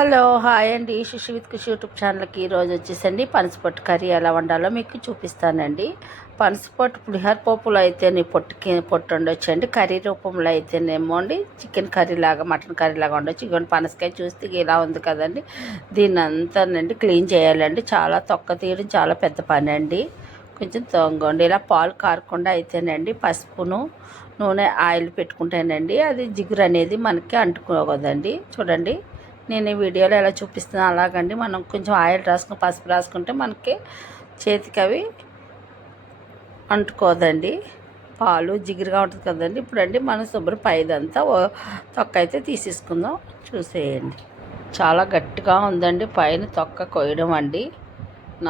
Hello hi అండి. శిశు with Kushi YouTube ఛానల్కి ఈరోజు వచ్చేసండి పనసపొట్టు కర్రీ ఎలా వండాలో మీకు చూపిస్తానండి. పనసపొట్టు పులిహోర పోపులో అయితేనే పొట్టు ఉండొచ్చండి, కర్రీ రూపంలో అయితేనేమో అండి చికెన్ కర్రీ లాగా మటన్ కర్రీ లాగా ఉండొచ్చు. ఇగోండి పనసకాయ చూస్తే ఇలా ఉంది కదండి, దీన్ని అంతానండి క్లీన్ చేయాలండి. చాలా తొక్క తీయడం చాలా పెద్ద పని అండి. కొంచెం తొంగండి ఇలా పాలు కారకుండా అయితేనండి పసుపును నూనె ఆయిల్ పెట్టుకుంటేనండి అది జిగురు అనేది మనకి అంటుకోకూడదండి. చూడండి నేను ఈ వీడియోలో ఎలా చూపిస్తున్నా అలాగండి. మనం కొంచెం ఆయిల్ రాసుకుని పసుపు రాసుకుంటే మనకి చేతికి అవి అంటుకోదండి. పాలు జిగురుగా ఉంటుంది కదండి. ఇప్పుడండి మనం శుభ్రం పైదంతా తొక్క అయితే తీసేసుకుందాం. చూసేయండి చాలా గట్టిగా ఉందండి పైన తొక్క కొయ్యడం అండి.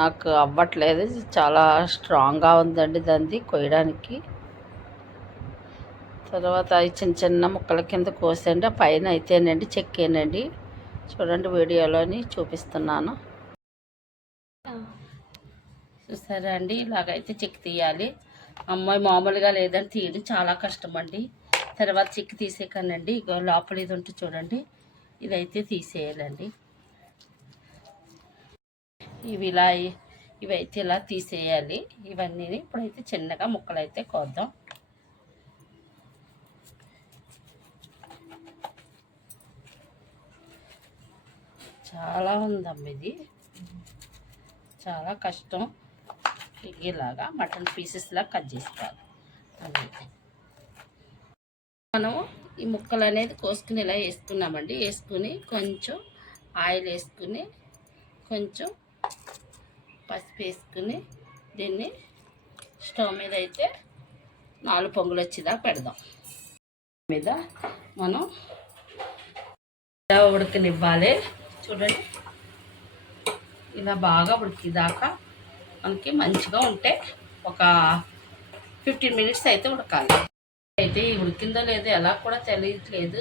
నాకు అవ్వట్లేదు, చాలా స్ట్రాంగ్గా ఉందండి దాన్ని కొయ్యడానికి. తర్వాత చిన్న చిన్న ముక్కల కింద కోసండి ఆ పైన అయితేనండి చెక్కేనండి. చూడండి వీడియోలోని చూపిస్తున్నాను. చూసారా అండి, ఇలాగైతే చెక్కి తీయాలి. అమ్మాయి మామూలుగా లేదని తీయడం చాలా కష్టం అండి. తర్వాత చెక్కి తీసేయకండి. ఇక లోపల ఇది ఉంటే చూడండి, ఇదైతే తీసేయాలండి. ఇవైతే ఇలా తీసేయాలి. ఇవన్నీ ఇప్పుడైతే చిన్నగా ముక్కలు అయితే కోద్దాం. చాలా ఉందమ్మ, ఇది చాలా కష్టం. ఇలాగా మటన్ పీసెస్లా కట్ చేసుకోవాలి. మనము ఈ ముక్కలు అనేది కోసుకుని ఇలా వేసుకున్నామండి. వేసుకుని కొంచెం ఆయిల్ వేసుకుని కొంచెం పసుపు వేసుకుని దీన్ని స్టవ్ మీద అయితే 4 పొంగులు వచ్చేదాకా పెడదాం. మీద మనం ఉడకనివ్వాలి. చూడండి ఇలా బాగా ఉడికేదాకా మనకి మంచిగా ఉంటే ఒక 15 మినిట్స్ అయితే ఉడకాలి. అయితే ఉడికిందో లేదో ఎలా కూడా తెలియట్లేదు.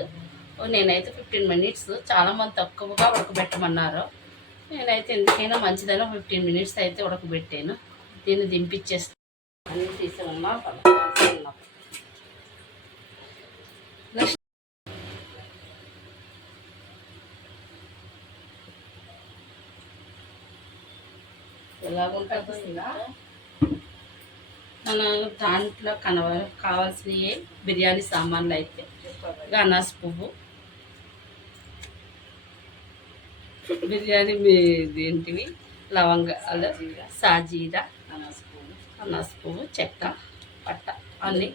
నేనైతే 15 మినిట్స్, చాలామంది తక్కువగా ఉడకబెట్టమన్నారు. నేనైతే ఎందుకైనా మంచిదైనా 15 మినిట్స్ అయితే ఉడకబెట్టాను. దీన్ని దింపించేస్తాను. అన్నీ తీసి ఉన్నా ఎలాగుంటుంది మన దాంట్లో కావాల్సినవి బిర్యానీ సామాన్లు అయితే అనాస పువ్వు, బిర్యానీ ఏంటివి లవంగాలు, సాజీరా, అనాస పువ్వు, చెక్క, పట్ట అన్నీ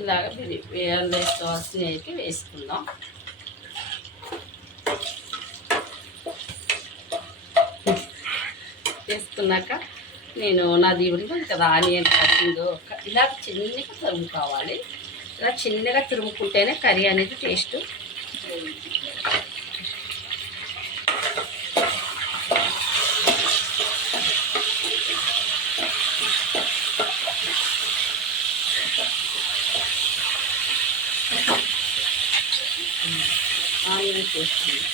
ఇలాగ బిర్యానీ వేసుకోవాల్సినవి అయితే వేసుకుందాం. వేసుకున్నాక నేను నాది ఉంటుంది కదా ఆనియన్ కటింగ్, ఇలా చిన్నగా తురుముకోవాలి. ఇలా చిన్నగా తురుముకుంటేనే కర్రీ అనేది టేస్ట్. ఆనియన్ చేస్తుంది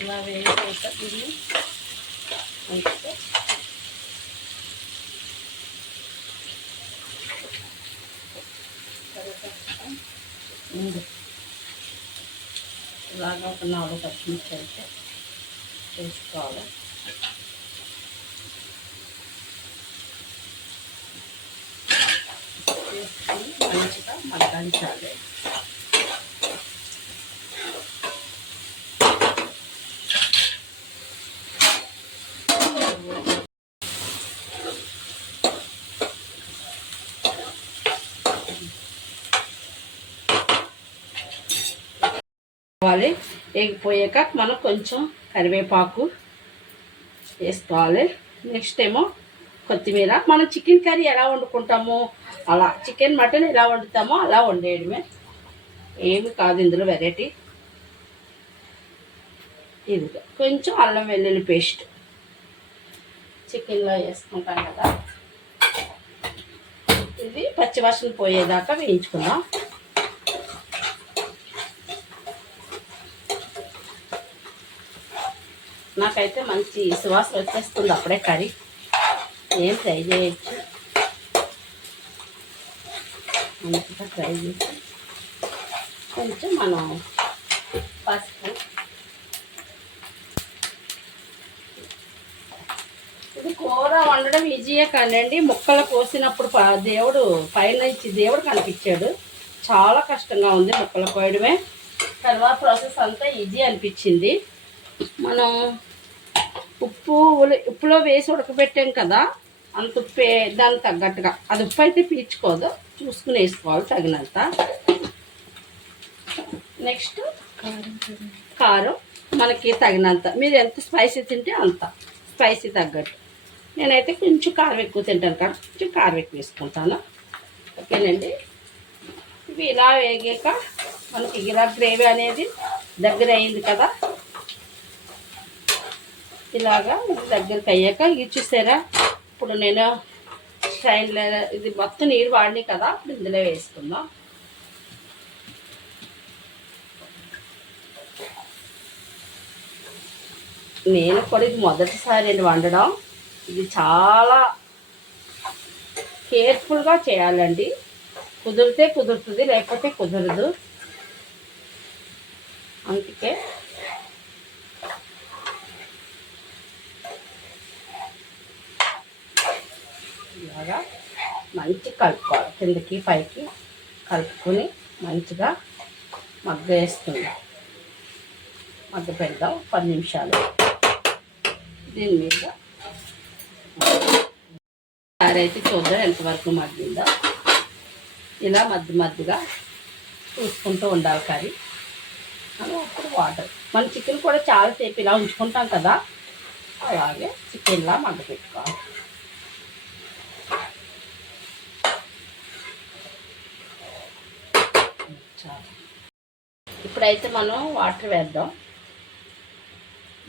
ఇలా వేసాక దీన్ని మంచిగా ఇలాగా ఒక 4 పచ్చిమిర్చి అయితే వేసుకోవాలి. వేసుకొని మంచిగా మగ్గించాలి. ఎగిపోయాక మనం కొంచెం కరివేపాకు వేసుకోవాలి. నెక్స్ట్ ఏమో కొత్తిమీర. మనం చికెన్ కర్రీ ఎలా వండుకుంటామో అలా, చికెన్ మటన్ ఎలా వండుతామో అలా వండేయడమే, ఏమి కాదు ఇందులో వెరైటీ. ఇది కొంచెం అల్లం వెల్లుల్లి పేస్ట్ చికెన్లో వేసుకుంటాం కదా, ఇది పచ్చివాసన పోయేదాకా వేయించుకుందాం. నాకైతే మంచి సువాసన వచ్చేస్తుంది అప్పుడే కర్రీ. ఏం ట్రై చేయొచ్చు, మంచిగా ట్రై చేసి కొంచెం మనం పసుపు. ఇది కూర వండడం ఈజీయే కానండి, ముక్కలు కోసినప్పుడు దేవుడు పైనుంచి దేవుడు కనిపించాడు. చాలా కష్టంగా ఉంది ముక్కలు కోయడమే. తర్వాత ప్రాసెస్ అంతా ఈజీ అనిపించింది. మనం ఉప్పులో వేసి ఉడకబెట్టాం కదా, అంత ఉప్పు దానికి తగ్గట్టుగా. అది ఉప్పు అయితే పీల్చుకోదు, చూసుకుని వేసుకోవాలి తగినంత. నెక్స్ట్ కారం మనకి తగినంత. మీరు ఎంత స్పైసీ తింటే అంత స్పైసీ తగ్గట్టు. నేనైతే కొంచెం కారం ఎక్కువ తింటాను కదా, కొంచెం కారం ఎక్కువ వేసుకుంటాను. ఓకేనండి. ఇవి ఇలా వేగాక మనకి ఇలా గ్రేవీ అనేది దగ్గర అయింది కదా, ఇలాగా దగ్గరికి అయ్యాక ఇది చూసారా, ఇప్పుడు నేను స్టైన్లో ఇది మొత్తం నీరు వాడినాయి కదా, ఇప్పుడు ఇందులో వేసుకుందాం. నేను కూడా ఇది మొదటిసారి వండడం. ఇది చాలా కేర్ఫుల్గా చేయాలండి. కుదిరితే కుదురుతుంది, లేకపోతే కుదరదు. అందుకే ఇలాగా మంచి కలుపుకోవాలి, కిందకి పైకి కలుపుకొని మంచిగా మగ్గ వేసుకుందాం. మగ్గ పెడదాం 10 నిమిషాలు. దీని మీద అయితే చూద్దాం ఎంతవరకు మగ్గిందో. ఇలా మధ్యగా చూసుకుంటూ ఉండాలి కర్రీ. అప్పుడు వాటర్. మన చికెన్ కూడా చాలాసేపు ఇలా ఉంచుకుంటాం కదా, అలాగే చికెన్లా మగ్గ పెట్టుకోవాలి. ఇప్పుడైతే మనం వాటర్ వేద్దాం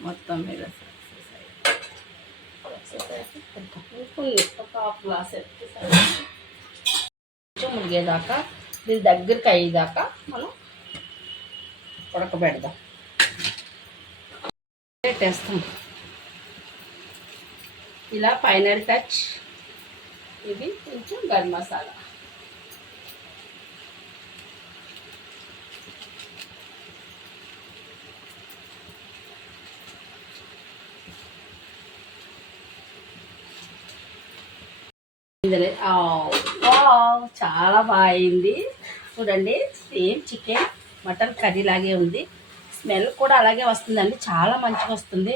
మొత్తం మీద. ఒక హాఫ్ గ్లాస్ కొంచెం మునిగేదాకా, దీని దగ్గరికి అయ్యేదాకా మనం ఉడకబెడదాం. పెట్టేస్తాం ఇలా ఫైనల్ టచ్. ఇది కొంచెం గరం మసాలా. చాలా బాగుంది చూడండి. సేమ్ చికెన్ మటన్ కర్రీ లాగే ఉంది. స్మెల్ కూడా అలాగే వస్తుందండి, చాలా మంచిగా వస్తుంది.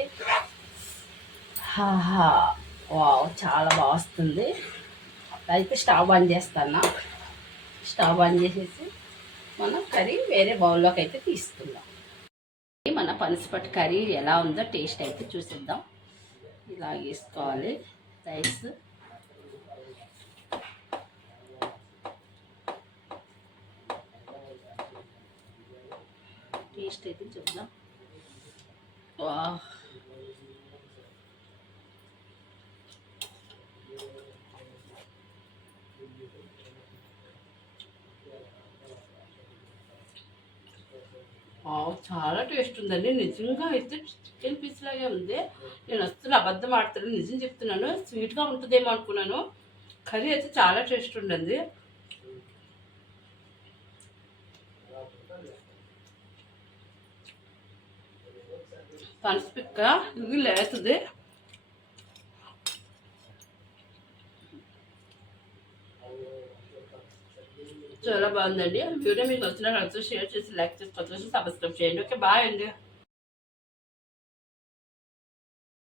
వావ్, చాలా బాగా వస్తుంది. అయితే స్టవ్ ఆన్ చేస్తాను. స్టవ్ ఆన్ చేసేసి మనం కర్రీ వేరే బౌల్లోకి అయితే తీసుకుందాం. మన పనసపట్టు కర్రీ ఎలా ఉందో టేస్ట్ అయితే చూసిద్దాం. ఇలా వేసుకోవాలి రైస్. టేస్ట్ అయితే చూద్దాం. చాలా టేస్ట్ ఉందండి. నిజంగా అయితే చికెన్ పీస్ లాగే ఉంది. నేను అసలు అబద్ధం ఆడుతున్నాను, నిజం చెప్తున్నాను. స్వీట్గా ఉంటుందేమో అనుకున్నాను. కర్రీ అయితే చాలా టేస్ట్ ఉండండి. పనసపిక్క ఇది లేతుంది. చాలా బాగుందండి. వీడియో మీకు నచ్చినట్లయితే షేర్ చేసి, లైక్ చేసి, సబ్స్క్రైబ్ చేయండి. ఓకే, బాయ్ అండి.